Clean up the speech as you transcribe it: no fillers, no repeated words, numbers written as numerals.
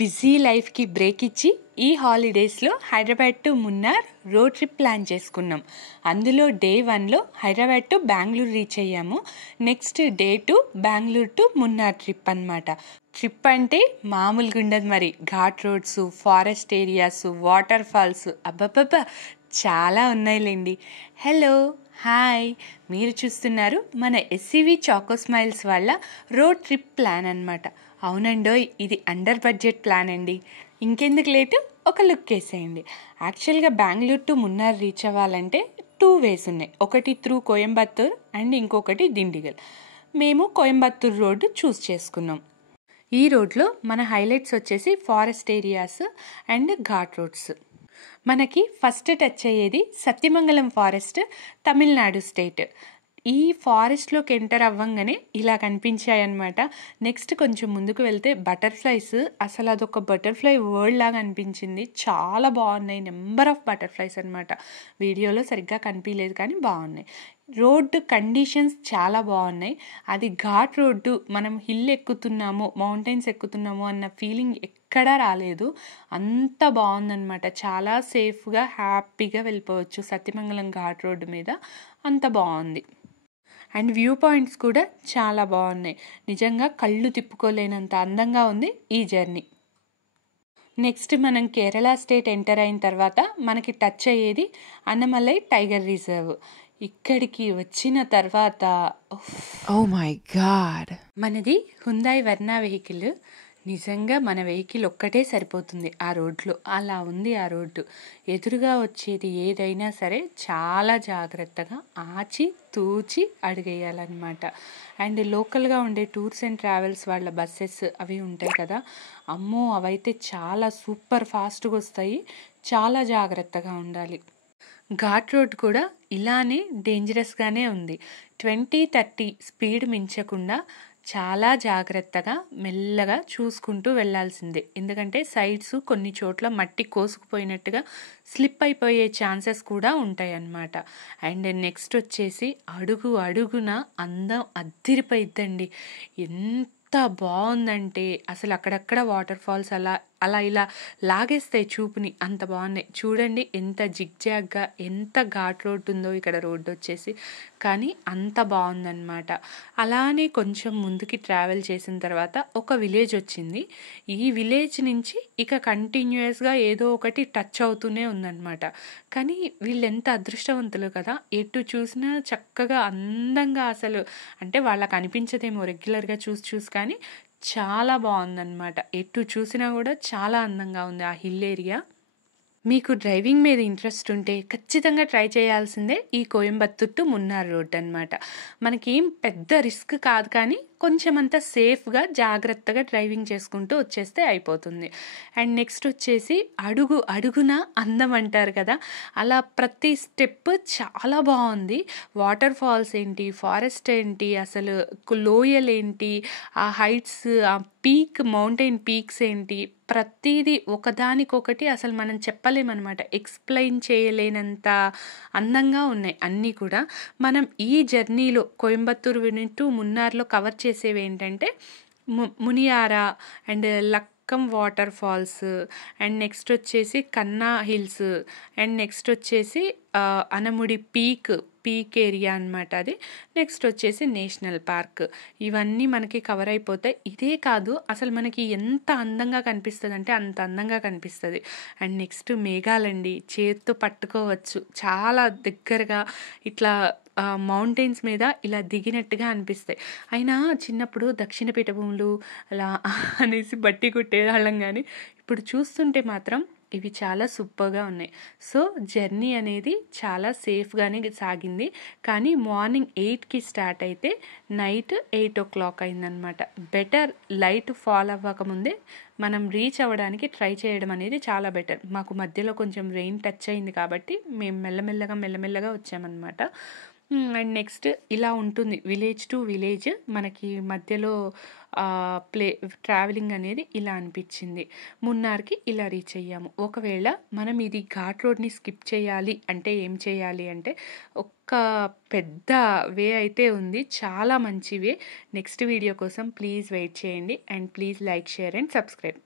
Busy లైఫ్కి break ఇచ్చి ఈ హాలిడేస్లో Hyderabad to Munnar road trip plan చేసుకున్నాం. అందులో డే 1లో హైదరాబాద్ టు బెంగళూరు రీచ్ అయ్యాము. Next day 2 Bengaluru to Munnar trip అన్నమాట. ట్రిప్ అంటే మామూలుగా ఉండదు మరి. Ghat roads, forest areas, waterfalls, అబ్బబ్బబ్బా చాలా ఉన్నాయిలేండి. హలో, హాయ్, మీరు చూస్తున్నారు మన ఎస్సీవి చాకో స్మైల్స్ వాళ్ళ రోడ్ ట్రిప్ ప్లాన్ అన్నమాట. అవునండోయ్, ఇది అండర్ బడ్జెట్ ప్లాన్ అండి. ఇంకెందుకు లేటు, ఒక లుక్ వేసేయండి. యాక్చువల్గా బెంగళూరు టు మున్నార్ రీచ్ అవ్వాలంటే 2 వేస్ ఉన్నాయి. ఒకటి త్రూ కోయంబత్తూర్ అండ్ ఇంకొకటి దిండిగల్. మేము కోయంబత్తూర్ రోడ్డు చూస్ చేసుకున్నాం. ఈ రోడ్లో మన హైలైట్స్ వచ్చేసి forest areas and ghat roads. మనకి ఫస్ట్ టచ్ అయ్యేది సత్యమంగళం ఫారెస్ట్, తమిళనాడు స్టేట్. ఈ ఫారెస్ట్లోకి ఎంటర్ అవ్వంగానే ఇలా కనిపించాయన్నమాట. నెక్స్ట్ కొంచెం ముందుకు వెళ్తే బటర్ఫ్లైస్, అసలు అదొక బటర్ఫ్లై వరల్డ్ లాగా అనిపించింది. చాలా బాగున్నాయి, నెంబర్ ఆఫ్ బటర్ఫ్లైస్ అనమాట. వీడియోలో సరిగ్గా కనిపించలేదు కానీ బాగున్నాయి. రోడ్డు కండిషన్స్ చాలా బాగున్నాయి. అది ఘాట్ రోడ్డు, మనం హిల్ ఎక్కుతున్నాము, మౌంటైన్స్ ఎక్కుతున్నాము అన్న ఫీలింగ్ ఎక్కడా రాలేదు. అంత బాగుందన్నమాట. చాలా సేఫ్గా హ్యాపీగా వెళ్ళిపోవచ్చు సత్యమంగళం ఘాట్ రోడ్డు మీద. అంత బాగుంది. అండ్ వ్యూ పాయింట్స్ కూడా చాలా బాగున్నాయి. నిజంగా కళ్ళు తిప్పుకోలేనంత అందంగా ఉంది ఈ జర్నీ. నెక్స్ట్ మనం కేరళ స్టేట్ ఎంటర్ అయిన తర్వాత మనకి టచ్ అయ్యేది అన్నమలై టైగర్ రిజర్వ్. ఇక్కడికి వచ్చిన తర్వాత Oh my God. మనది హుందాయ్ వర్నా వెహికల్. నిజంగా మన వెహికల్ ఒక్కటే సరిపోతుంది ఆ రోడ్లో. అలా ఉంది ఆ రోడ్డు. ఎదురుగా వచ్చేది ఏదైనా సరే చాలా జాగ్రత్తగా ఆచి తూచి అడుగేయాలన్నమాట. అండ్ లోకల్గా ఉండే టూర్స్ అండ్ ట్రావెల్స్ వాళ్ళ బస్సెస్ అవి ఉంటాయి కదా, అమ్మో అవైతే చాలా సూపర్ ఫాస్ట్గా వస్తాయి. చాలా జాగ్రత్తగా ఉండాలి. ఘాట్ రోడ్ కూడా ఇలానే డేంజరస్గానే ఉంది. 20-30 స్పీడ్ మించకుండా చాలా జాగ్రత్తగా మెల్లగా చూసుకుంటూ వెళ్ళాల్సిందే. ఎందుకంటే సైడ్స్ కొన్ని చోట్ల మట్టి కోసుకుపోయినట్టుగా స్లిప్ అయిపోయే ఛాన్సెస్ కూడా ఉంటాయి అన్నమాట. అండ్ నెక్స్ట్ వచ్చేసి అడుగు అడుగున అందం అద్దిరిపోయిద్దండి. ఎంత బాగుందంటే అసలు అక్కడక్కడ వాటర్ ఫాల్స్ అలా అలా ఇలా లాగేస్తాయి చూపుని, అంత బాగున్నాయి. చూడండి ఎంత జిగ్జాగ్గా, ఎంత ఘాట్ రోడ్డు ఉందో ఇక్కడ రోడ్డు వచ్చేసి. కానీ అంత బాగుందన్నమాట. అలానే కొంచెం ముందుకి ట్రావెల్ చేసిన తర్వాత ఒక విలేజ్ వచ్చింది. ఈ విలేజ్ నుంచి ఇక కంటిన్యూస్గా ఏదో ఒకటి టచ్ అవుతూనే ఉందన్నమాట. కానీ వీళ్ళు ఎంత అదృష్టవంతులు కదా, ఎటు చూసినా చక్కగా అందంగా, అసలు అంటే వాళ్ళకి అనిపించదేమో రెగ్యులర్గా చూసి కానీ చాలా బాగుందన్నమాట. ఎటు చూసినా కూడా చాలా అందంగా ఉంది ఆ హిల్ ఏరియా. మీకు డ్రైవింగ్ మీద ఇంట్రెస్ట్ ఉంటే ఖచ్చితంగా ట్రై చేయాల్సిందే ఈ కోయంబత్తూర్ టు మున్నార్ రోడ్ అన్నమాట. మనకేం పెద్ద రిస్క్ కాదు, కానీ కొంచెం అంతా సేఫ్గా జాగ్రత్తగా డ్రైవింగ్ చేసుకుంటూ వచ్చేస్తే అయిపోతుంది. అండ్ నెక్స్ట్ వచ్చేసి అడుగు అడుగున అందం అంటారు కదా, అలా ప్రతి స్టెప్ చాలా బాగుంది. వాటర్ ఫాల్స్ ఏంటి, ఫారెస్ట్ ఏంటి, అసలు లోయలు ఏంటి, ఆ హైట్స్, ఆ పీక్, మౌంటైన్ పీక్స్ ఏంటి, ప్రతిదీ ఒకదానికొకటి అసలు మనం చెప్పలేమన్నమాట. ఎక్స్ప్లెయిన్ చేయలేనంత అందంగా ఉన్నాయి అన్నీ కూడా. మనం ఈ జర్నీలో కోయంబత్తూర్ టు మున్నార్లో కవర్ చేసేవి ఏంటంటే Muniyara and Lakkam waterfalls, and next వచ్చేసి కన్నా హిల్స్, అండ్ నెక్స్ట్ వచ్చేసి అనముడి పీక్ ఏరియా అన్నమాట అది. నెక్స్ట్ వచ్చేసి నేషనల్ పార్క్. ఇవన్నీ మనకి కవర్ అయిపోతాయి. ఇదే కాదు, అసలు మనకి ఎంత అందంగా కనిపిస్తుంది అంటే అంత అందంగా కనిపిస్తుంది. అండ్ నెక్స్ట్ మేఘాలండి, చేత్తో పట్టుకోవచ్చు, చాలా దగ్గరగా ఇట్లా మౌంటైన్స్ మీద ఇలా దిగినట్టుగా అనిపిస్తాయి. అయినా చిన్నప్పుడు దక్షిణ పీఠభూములు అలా అనేసి బట్టి కొట్టేవాళ్ళం, కానీ ఇప్పుడు చూస్తుంటే మాత్రం ఇవి చాలా సూపర్గా ఉన్నాయి. సో జర్నీ అనేది చాలా సేఫ్గానే సాగింది. కానీ మార్నింగ్ 8కి స్టార్ట్ అయితే నైట్ 8 o'clock అయిందనమాట. బెటర్ లైట్ ఫాల్ అవ్వకముందే మనం రీచ్ అవ్వడానికి ట్రై చేయడం అనేది చాలా బెటర్. మాకు మధ్యలో కొంచెం రెయిన్ టచ్ అయింది కాబట్టి మేము మెల్లమెల్లగా వచ్చామన్నమాట. అండ్ నెక్స్ట్ ఇలా ఉంటుంది విలేజ్ టు విలేజ్. మనకి మధ్యలో ట్రావెలింగ్ అనేది ఇలా అనిపించింది. మున్నార్కి ఇలా రీచ్ అయ్యాము. ఒకవేళ మనం ఇది ఘాట్ రోడ్ని స్కిప్ చేయాలి అంటే ఏం చేయాలి అంటే, ఒక్క పెద్ద వే అయితే ఉంది, చాలా మంచి వే. నెక్స్ట్ వీడియో కోసం ప్లీజ్ వెయిట్ చేయండి. And please like, share and subscribe.